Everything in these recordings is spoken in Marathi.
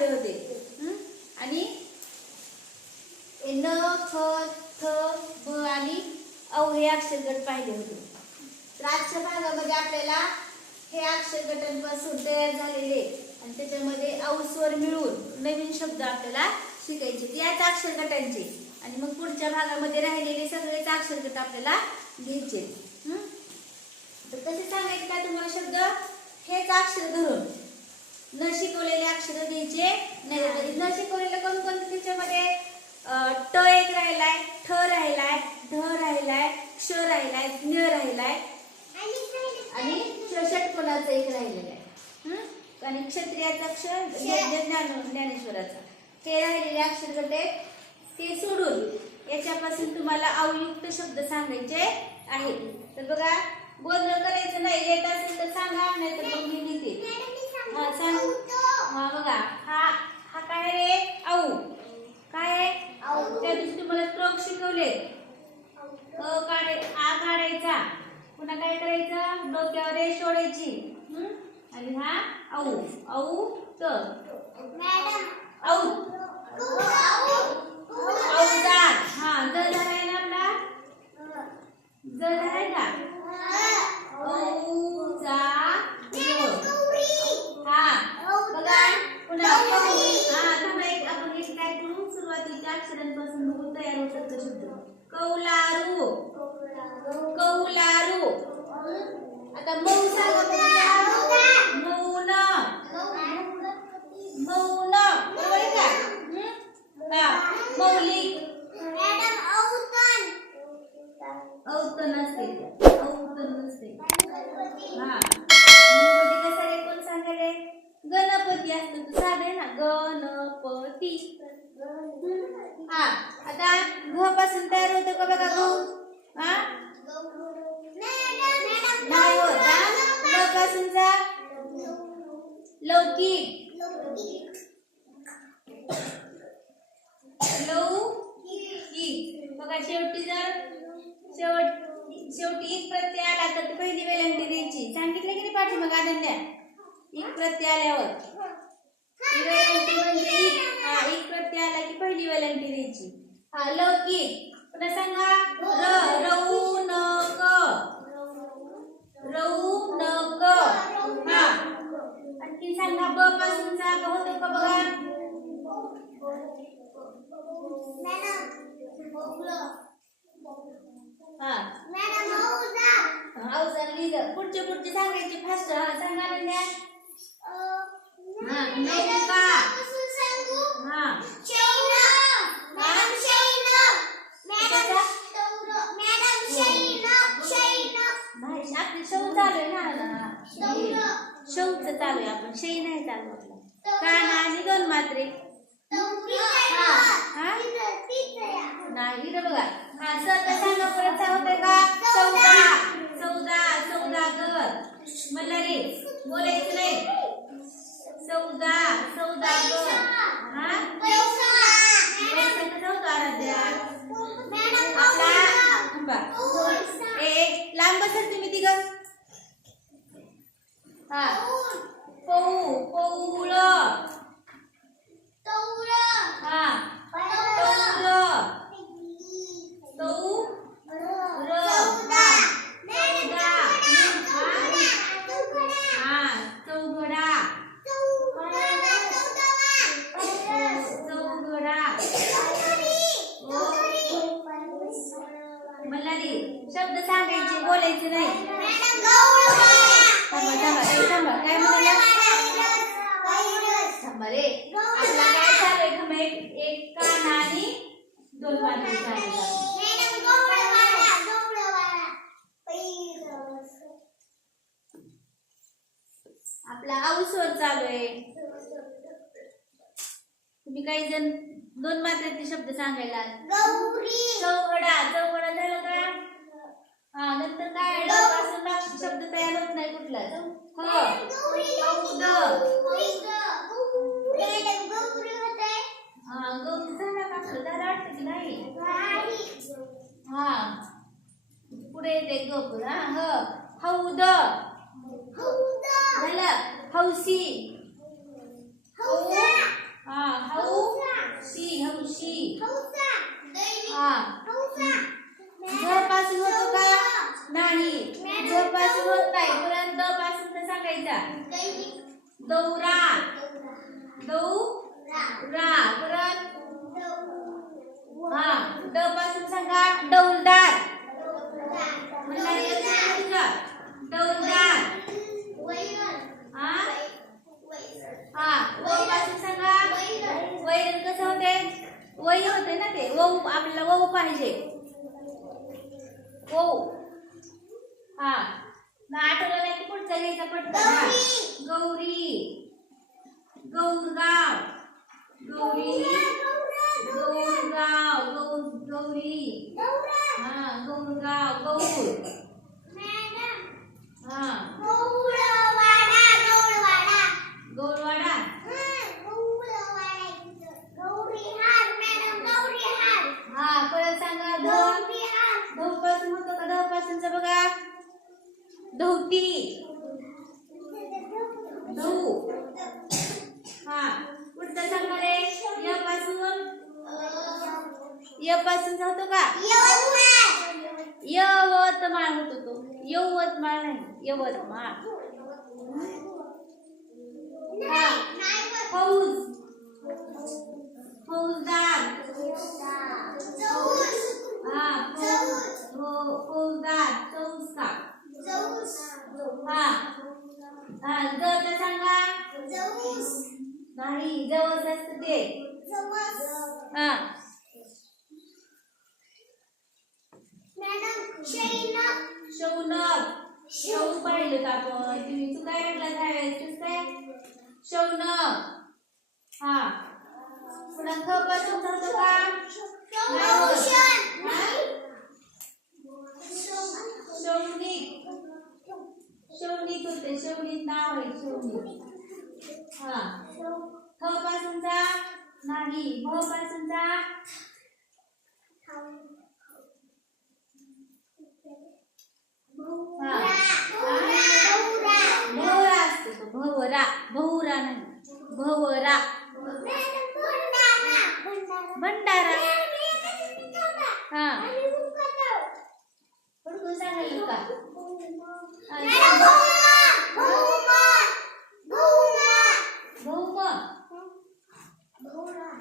पाहिले होते. आणि न ख थ ब आणि औ हे अक्षर गट पाहिले होते. तर आजच्या भागामध्ये आपल्याला हे अक्षर गटांपासून तयार झालेले आणि त्याच्यामध्ये औ स्वर मिळून नवीन शब्द आपल्याला शिकायचे याच अक्षर गटांचे आणि मग पुढच्या भागामध्ये राहिलेले सगळेच अक्षर गट आपल्याला घ्यायचे तर कसे सांगायचे काय तुम्हाला शब्द? हेच अक्षर धरून. न शिकवलेले अक्षर द्यायचे नाही. न शिकवलेले कोणकोणते त्याच्यामध्ये? ट एक राहिलाय ठ राहिलाय ढ राहिलाय क्ष राहिलाय ज्ञ राहिलाय. आणि ष- षटकोनाचा एक राहिलेला आहे? हं? आणि क्षत्रियाचा अक्षर ज्ञ- ज्ञान ज्ञानेश्वराचा. हे राहिलेले अक्षर गट आहेत ते सोडून. याच्यापासून तुम्हाला अवयुक्त शब्द सांगायचे आहेत. तर बघा गोंधळ करायचं नाही. येत असेल तर सांगा नाही तर मग मी लिहिते. बघा. हा हा काय रे? आऊ. काय त्या दिवशी तुम्हाला स्ट्रोक शिकवले. अ काढे आ काढायचा. पुन्हा काय करायचं? डोक्यावर रे सोडायची हं? आणि हा औ औ त औ औजार हा ज झालाय ना आपला? ज झालाय का औजार हा बघा पुन्हा हा थांबा एक आपण एक काय करू सुरुवातीच्या अक्षरांपासून बघू तयार होतात तो शब्द कौलारू कौलारू आता मऊ सांगा बघा. मौन मौन बरोबर आहे का हं? हा मौलिक अवतन असते अवतन नसते हा गणपती कसा रे कोण सांगायले गणपती असतो तू साधे ना गणपती हा आता घ पासून तयार होतो का बघा गहू? हा? नाही होत ल पासून लौकिक लौकिक बघा शेवटी जर शेवट शेवटी एक प्रत्यय आला तर पहिली वेलांटी द्यायची. सांगितलं की नाही पाठीमाग आनंद्या एक प्रत्यय आल्यावर. ही म्हणजे एक. प्रत्यय आला की पहिली द्यायची हा लौकिक. पुन्हा सांगा र रऊ न क रऊ न क हा. आणखी सांगा ब पासून चा होतो का बघा? हा. अवजार लिहिलं. पुढचे पुढचे सांगायचे फास्ट. हा सांगा आनंद्या हा चालू आहे ना शौच चालू आहे आपण शै नाही चालू आपलं काना आणि दोन मात्रे नाही बघा हा सगळं सांगा परत होते का चौदा चौदा चौदागर म्हणलं रे बोलायचं नाही चौदा चौदा हा कसं होतं आराध्या आपला थांबा ए लांब बसल तुम्ही तिघं हा पौ पौळ हा पौळ तौ र हा हा चौघडा चौघडा मल्हारी शब्द सांगायचे बोलायचे नाही थांबा थांबा ए, थांबा काय म्हणाला थांबा रे आपला काय चालू आहे थांबा एक एक कान आणि दोन मात्र चालू आहे. आपला औसवर चालू आहे. तुम्ही काही जण दोन मात्रेचे शब्द सांगायला चौघडा चौघडा झालं का? हा नंतर काय शब्द तयार होत नाही कुठला पुढे येते गप हा ह हौद झालं हौसी हा हौशी हौशी हा झ होतो का नाही झ होत नाही पासून तर सांगायचा. दौरा. दौरा. परत हा ड पासून सांगा डौलदार. म्हणणार येतं डौलदार. हा? हा व पासून सांगा वैरण कसं होते? वही होते ना ते वहू आपल्याला वहू पाहिजे. वहू हा. आठवलं नाही की पुढचा घ्यायचा पटकन. गौरी. गौरगाव. गौरी. गौरगाव. गौर गौरी. हा गौरगाव. गौर. हा गौरवाडा हा परत सांगा ध धवपासून होतो का धव पासूनचा बघा धोती धू हा पुढचा सांगा रे य पासून य पासून होतो का यवतमाळ होतो तो यवतमाळ नाही यवतमाळ. फौज. फौजदार. हा फौज. फौजदार चौसा. हा. हा ज तर सांगा? नाही जवळ असतं ते? हा. शौनक शौ पाहिलं का आपण. तुम्ही तू काय रंगला काय काय शौनक. हा. पुन्हा ख पासून होतं का शौनिक शौनिक होते शौनिक नाव आहे शौनिक हा ख पासूनचा नाही भ पासूनचा हा भवरा असतो तो भवरा भवरा नाही भवरा। भंडारा। हा. पडकून सांगायला का भौम.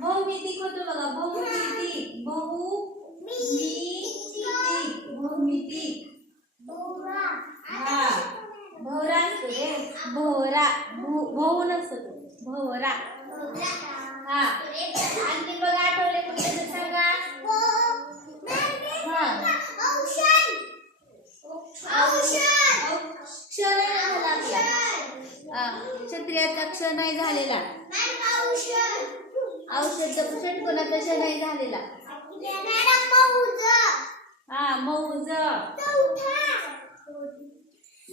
भौमितिक होतो बघा? भौमितिक बहु मितिक भौमितिक हा. भवरा असतो रे. भवरा भू- भाऊ नसतो तो. भवरा हा. आणखी बघा आठवले कुठे ते सांगा क्षण क्षत्रियाचा क्ष नाही झालेला. औषध षटकोनाचा क्ष नाही झालेला. हा मौज.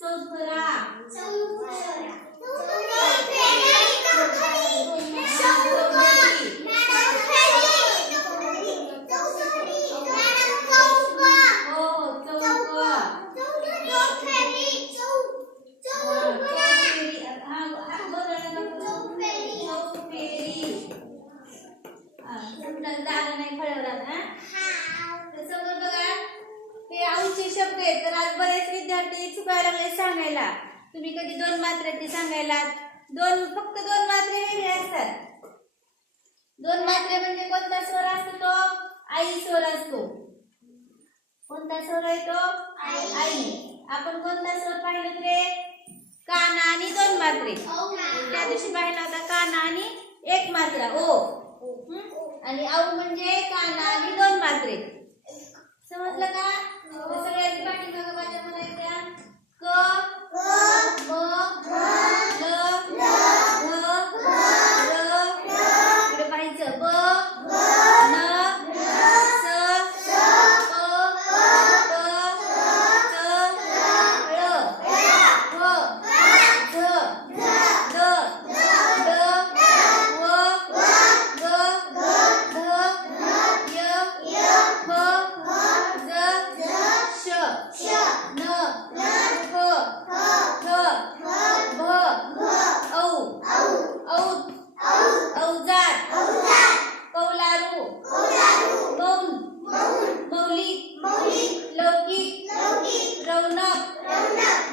चौथरा हो चौक जागा नाही फळवला ना तर समोर बघा हे औषधी शब्द आहेत तर आज बरेच विद्यार्थी चुकायला लागले सांगायला. तुम्ही कधी दोन मात्रे सांगायला दोन फक्त दोन मात्रे वेगळे असतात. दोन मात्रे म्हणजे कोणता स्वर असतो तो? आई स्वर असतो. कोणता स्वर आहे तो? आई. आपण कोणता स्वर पाहिलं रे? काना आणि दोन मात्रे. त्या दिवशी पाहिला होता काना आणि एक मात्रा. ओ. हं? आणि औ म्हणजे काना आणि दोन मात्रे. समजलं का? तर सगळ्यांनी पाठीमागं माझ्या क म ल ध र इकडे पाहायचं ब न स प प त ळ व ध द ड व ग ध य फ ज श न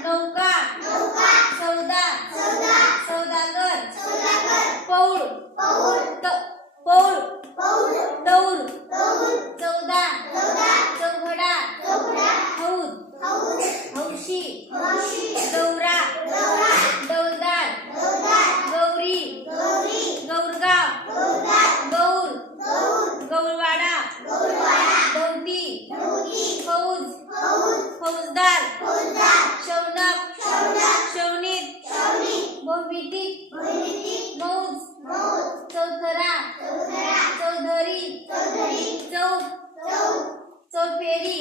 नौका सौदा सौदागर पौळ त- पौळ दौर चौदा चौघडा हौद हौशी दौरा दौलदार गौरी गौरगाव गौर गौरवाडा गौती फौज फौजदार शौनक शौनित भौमितिक मौज चौथरा चौधरी चौक चौफेरी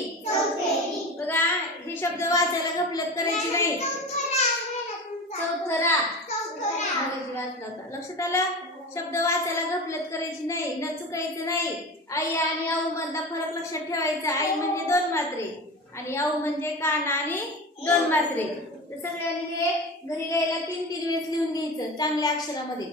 बघा हे शब्द वाचायला गफलत करायची नाही चौथरा. लक्षात आलं? शब्द वाचायला गफलत करायची नाही. न चुकायचं नाही. आई आणि आऊ मधला फरक लक्षात ठेवायचा. आई म्हणजे दोन मात्रे. आणि आऊ म्हणजे काना आणि दोन मात्रे. तर सगळ्यांनी हे घरी गेला तीन तीन वेळेस लिहून घ्यायचं. चांगल्या अक्षरामध्ये.